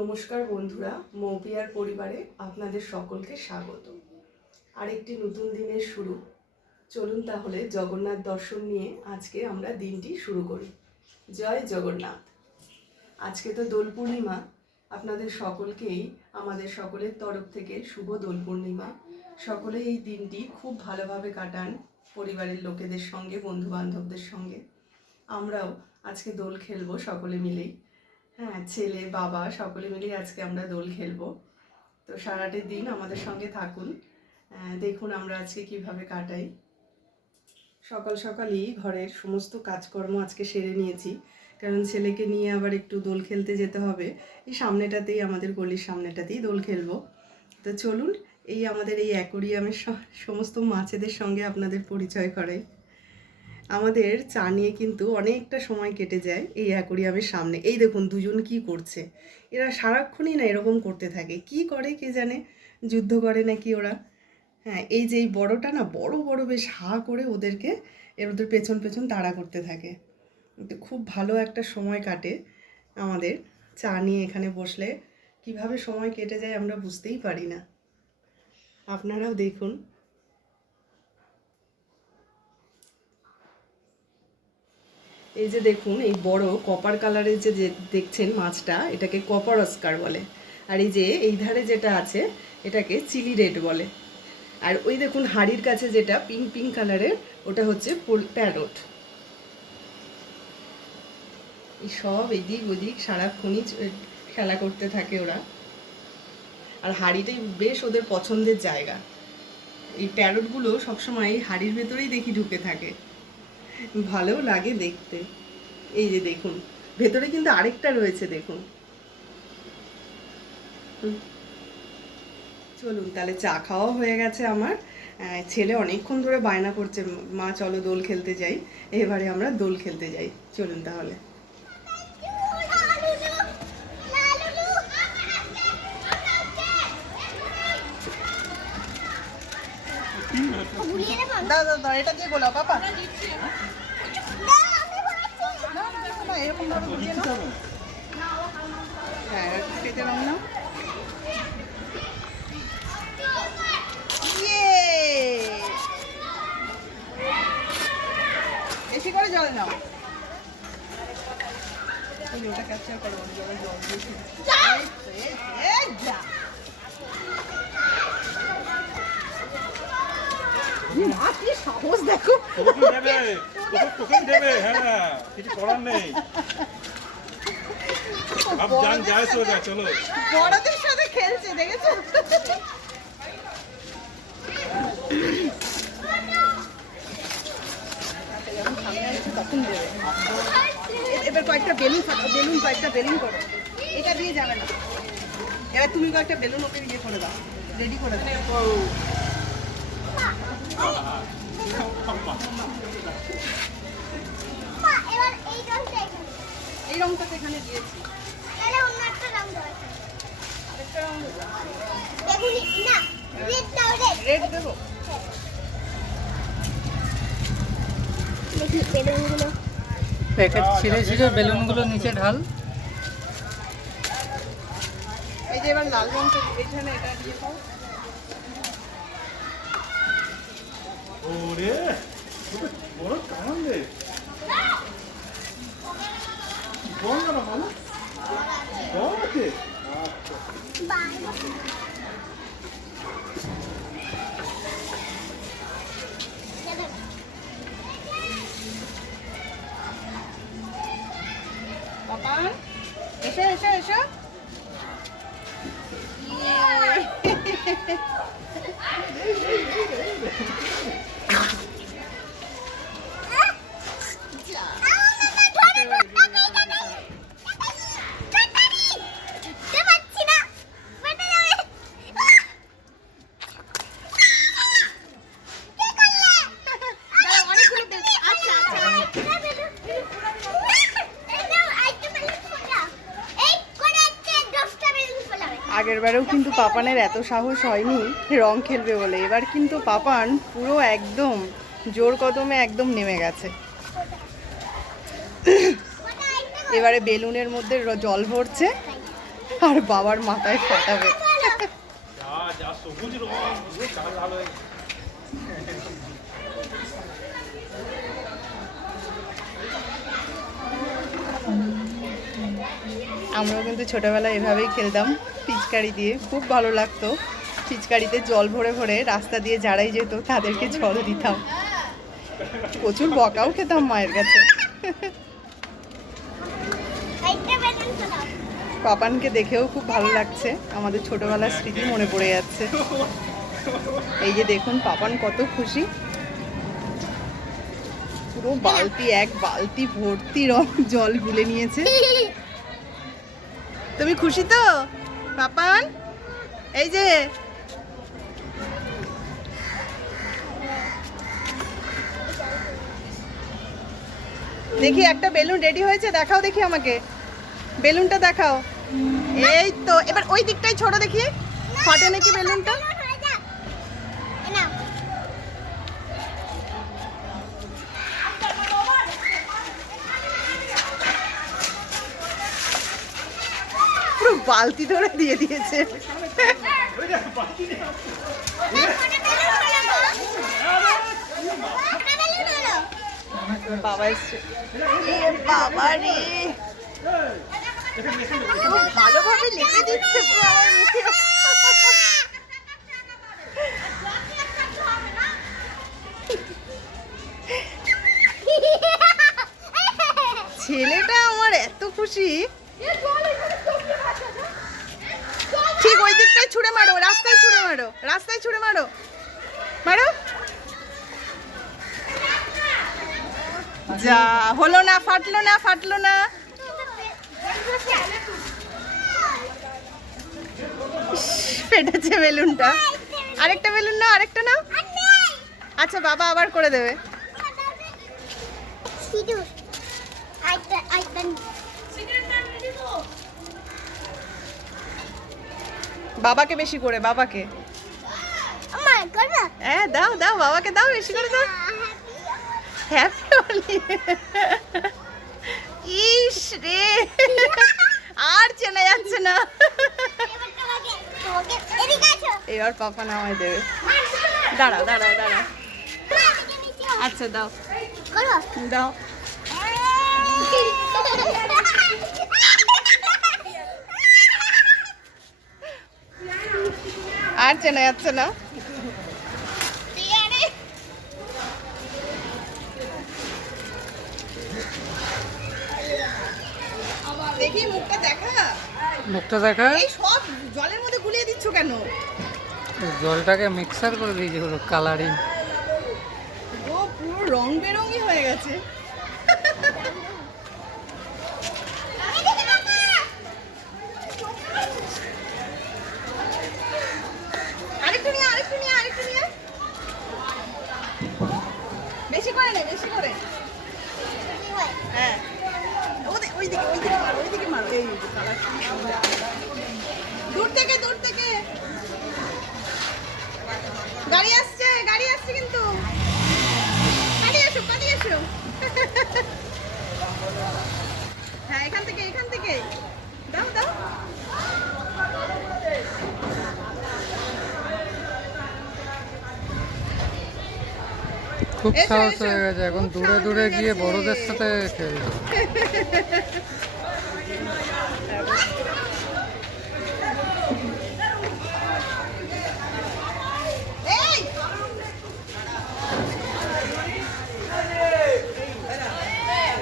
নমস্কার বন্ধুরা, মৌপিয়ার পরিবারে আপনাদের সকলকে স্বাগত। আরেকটি নতুন দিনের শুরু। চলুন তাহলে জগন্নাথ দর্শন নিয়ে আজকে আমরা দিনটি শুরু করি। জয় জগন্নাথ। আজকে তো দোল পূর্ণিমা। আপনাদের সকলকেই আমাদের সকলের তরফ থেকে শুভ দোল পূর্ণিমা। সকলে এই দিনটি খুব ভালোভাবে কাটান পরিবারের লোকেদের সঙ্গে, বন্ধু বান্ধবদের সঙ্গে। আমরাও আজকে দোল খেলবো সকলে মিলেই। হ্যাঁ, ছেলে বাবা সকলে মিলে আজকে আমরা দোল খেলবো। তো সারাটি দিন আমাদের সঙ্গে থাকুন, দেখুন আমরা আজকে কিভাবে কাটাই। সকাল সকালই ঘরের সমস্ত কাজকর্ম আজকে সেরে নিয়েছি, কারণ ছেলেকে নিয়ে আবার একটু দোল খেলতে যেতে হবে। এই সামনেটাতেই, আমাদের গলির সামনেটাতেই দোল খেলবো। তো চলুন এই আমাদের এই অ্যাকোরিয়ামের সমস্ত মাছেদের সঙ্গে আপনাদের পরিচয় করাই। আমাদের চা নিয়ে কিন্তু অনেকটা সময় কেটে যায় এই অ্যাকোরিয়ামের সামনে। এই দেখুন দুজন কি করছে, এরা সারাক্ষণই না এরকম করতে থাকে। কি করে কে জানে, যুদ্ধ করে নাকি ওরা। হ্যাঁ, এই যে এই বড়টা না বড় বড় বেশ হা করে ওদেরকে ওদের পেছন পেছন তাড়া করতে থাকে। তো খুব ভালো একটা সময় কাটে আমাদের চা নিয়ে এখানে বসলে। কিভাবে সময় কেটে যায় আমরা বুঝতেই পারি না। আপনারাও দেখুন। এই যে দেখুন, এই বড় কপার কালারের যে দেখছেন মাছটা, এটাকে কপার অস্কার বলে। আর এই যে এই ধারে যেটা আছে এটাকে চিলি রেড বলে। আর ওই দেখুন হাড়ির কাছে যেটা পিঙ্ক পিঙ্ক কালারের, ওটা হচ্ছে প্যারট। এই সব এদিক ওদিক সারাক্ষণই খেলা করতে থাকে ওরা। আর হাড়িটাই বেশ ওদের পছন্দের জায়গা। এই প্যারটগুলো সবসময় এই হাড়ির ভেতরেই দেখি ঢুকে থাকে, ভালোও লাগে দেখতে। এই যে দেখুন ভেতরে কিন্তু আরেকটা রয়েছে, দেখুন। চলুন তাহলে চা খাওয়া হয়ে গেছে আমার। ছেলে অনেকক্ষণ ধরে বায়না করছে, মা চলো দোল খেলতে যাই। এবারে আমরা দোল খেলতে যাই, চলুন তাহলে। দাদা দাদা এটা দিয়ে গোলাপ পাপা, এরকম ভাবে ঘুরিয়ে নাও। হ্যাঁ, পেতে রং নাও। বেশি করে জল নাও। ওটা ক্যাপচার করো, জল দিয়েছি। কি সাহস দেখো, কিছু করার নেই। বড়দের সাথে খেলছে, দেখেছো? এবার কয়েকটা বেলুন কয়েকটা বেলুন করো। এটা দিয়ে যাবে না। এবার তুমি কয়েকটা বেলুন ওকে ইয়ে করে দাও, রেডি করে দাও। এই রংটা তো এখানে দিয়েছি, আরেকটা রং রেড দেবো। প্যাকেট ছিঁড়ে ছিঁড়ে বেলুনগুলো নিচে ঢাল। এই যে এবার লাল রংটা এখানে এটা দিয়ে দাও। ওরে বড় কামান রে, বল না মামা, বল আছে। বাবা এসো এসো এসো। আগের বারেও কিন্তু পাপানের এত সাহস হয়নি রং খেলবে বলে। এবার কিন্তু পাপান পুরো একদম জোর কদমে একদম নেমে গেছে। এবারে বেলুনের মধ্যে জল ভরছে। আর বাবার মাথায় ফাটাবে। যা যা সবুজ রং পুরো কাল লাল হয়ে গেছে। আমরাও কিন্তু ছোটবেলায় এভাবেই খেলতাম পিচকারি দিয়ে, খুব ভালো লাগতো। পিচকারিতে জল ভরে ভরে রাস্তা দিয়ে যারাই যেত তাদেরকে জল দিতাম। প্রচুর বকাও খেতাম মায়ের কাছে। পাপানকে দেখেও খুব ভালো লাগছে, আমাদের ছোটবেলার স্মৃতি মনে পড়ে যাচ্ছে। এই যে দেখুন পাপান কত খুশি, পুরো বালতি, এক বালতি ভর্তি রং জল গুলে নিয়েছে। তুমি খুশি তো পাপান? এই যে দেখি একটা বেলুন রেডি হয়েছে, দেখাও দেখি আমাকে, বেলুনটা দেখাও। এই তো, এবার ওই দিকটাই ছোট দেখি ফাটে নাকি বেলুনটা। পুরো বালতি ধরে দিয়ে দিয়েছে। বাবা এসছে, বাবা রে ভালোভাবে লিখে দিচ্ছে পুরো আমার মুখে। ছেলেটা আমার এত খুশি। ঠিক ওই দিকটায় ছুঁড়ে মারো, রাস্তায় ছুঁড়ে মারো, রাস্তায় ছুঁড়ে মারো, মারো। যা হলো না, ফাটলো না, ফাটলো না। ফেটেছে বেলুনটা। আরেকটা বেলুন নাও, আরেকটা নাও। আচ্ছা বাবা আবার করে দেবে। বাবাকে বেশি করে, বাবাকে। হ্যাঁ দাও দাও, বাবাকে দাও, বেশি করে দাও। হ্যাপি হোলি। ইস রে, আর চেনা যাচ্ছে না। এবার পাপা নামাই দেবে। দাঁড়াও দাঁড়াও দাঁড়াও। আচ্ছা দাও দাও। আর চেনা যাচ্ছে না। দেখি মুখটা দেখা, মুখটা দেখা। এই সব জলের মধ্যে গুলিয়ে দিচ্ছ কেন? জলটাকে মিক্সার করে দিয়েছি পুরো কালারিং। ও পুরো রং বেরঙই হয়ে গেছে। আরেকটু নিয়ে, আরেকটু নিয়ে, আরেকটু নিয়ে। বেশি করে নে, বেশি করে। হ্যাঁ ওই দিকে, ওই দিকে মারো, ওই দিকে মারো। এই কালার দূর থেকে, দূর থেকে। গাড়ি আসছে, গাড়ি আসছে কিন্তু। পালিয়ে এসো, পালিয়ে এসো। হ্যাঁ এখান থেকে, এখান থেকে দাও দাও। খুব এসো, সাহস এসো। হয়ে গেছে এখন, খুব দূরে সাহস দূরে হয়ে গিয়ে গেছে। বড়দের সাথে খেলছে। এই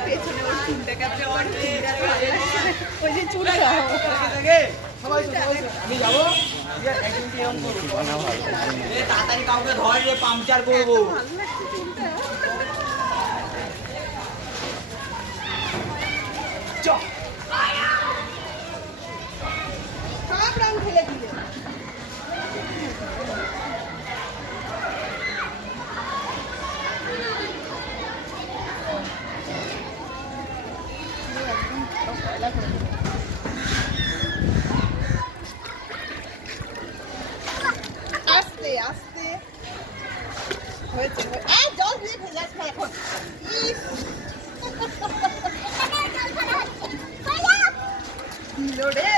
পেছনে ওর চুলটা কাটছে, ওর চুলটা ভালো লাগছে। ওই যে চুলটা তাড়াতাড়ি কাউকে ধর রে, পাংচার করবো। ভালো লাগছে চুলটা। সব রং ফেলে দিলে। আস্তে আস্তে হয়েছে। এই জল দিয়ে ভেজাস না এখন। ইস দিল রে।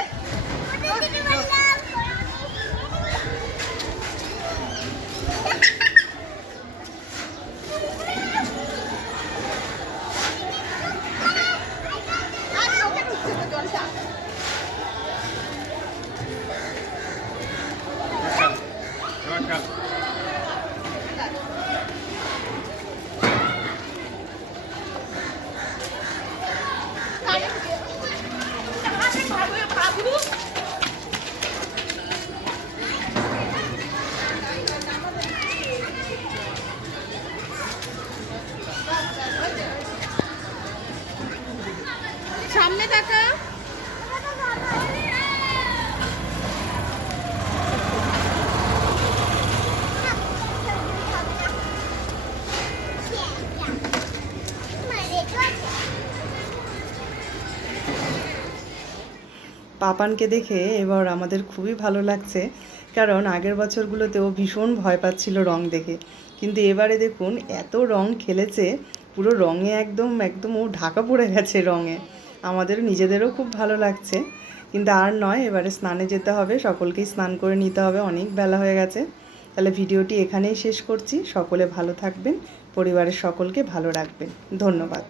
পাপানকে দেখে এবার আমাদের খুবই ভালো লাগছে, কারণ আগের বছরগুলোতেও ভীষণ ভয় পাচ্ছিল রং দেখে, কিন্তু এবারে দেখুন এত রং খেলেছে, পুরো রঙে একদম একদম ও ঢাকা পড়ে গেছে রঙে। আমাদের নিজেদেরও খুব ভালো লাগছে, কিন্তু আর নয়, এবারে স্নানে যেতে হবে, সকলকেই স্নান করে নিতে হবে, অনেক বেলা হয়ে গেছে। তাহলে ভিডিওটি এখানেই শেষ করছি। সকলে ভালো থাকবেন, পরিবারের সকলকে ভালো রাখবেন। ধন্যবাদ।